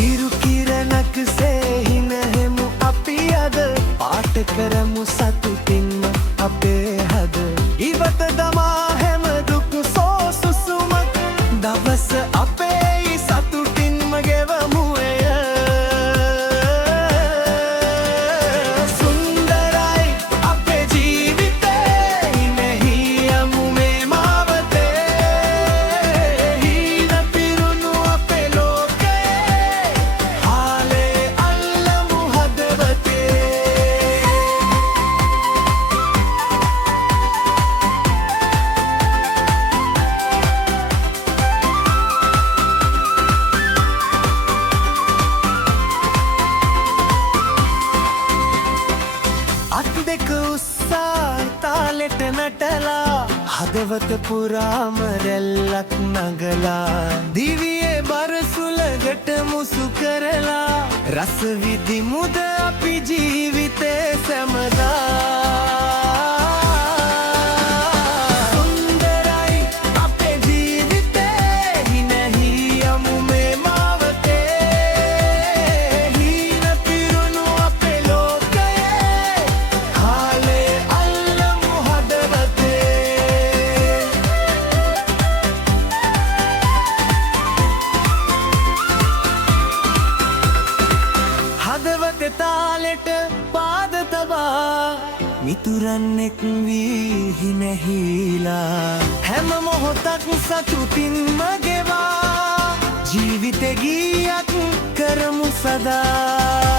හිරු කිරණක්සේ හිනහෙමු අපි අද පාට කරමු සතුටින්ම අපේ හද ඉවත දමා හැම දුක් සෝසුසුමක් දවස අපේ සතුටින්ම ගෙවමු එය සුන්දරයි අපේ ජීවිතේ හිනෙහි යමු මේ මාවතේ හීන පිරුණු අපේ ලෝකයේ හාලේ අල්ලමු හදවතේ අත් දෙක උස්සා තාලෙට නටලා හදවත පුරාම රැල්ලක් නගලා දිවියේ බර සුළඟට මුසු කරලා රස විඳිමුද අපි ජීවිතේ සැමදා සුන්දරයි අපේ ජීවිතේ හිනෙහි යමු මේ මාවතේ හීන පිරුණු අපේ ලෝකයේ හාලේ අල්ලමු හදවතේ හදවතේ තාලෙට පාද තබා මිතුරන් එක් වී හිනෙහිලා හැම මොහොතක් සතුටින්ම ගෙවා ජීවිතේ ගීයක් කරමු සදා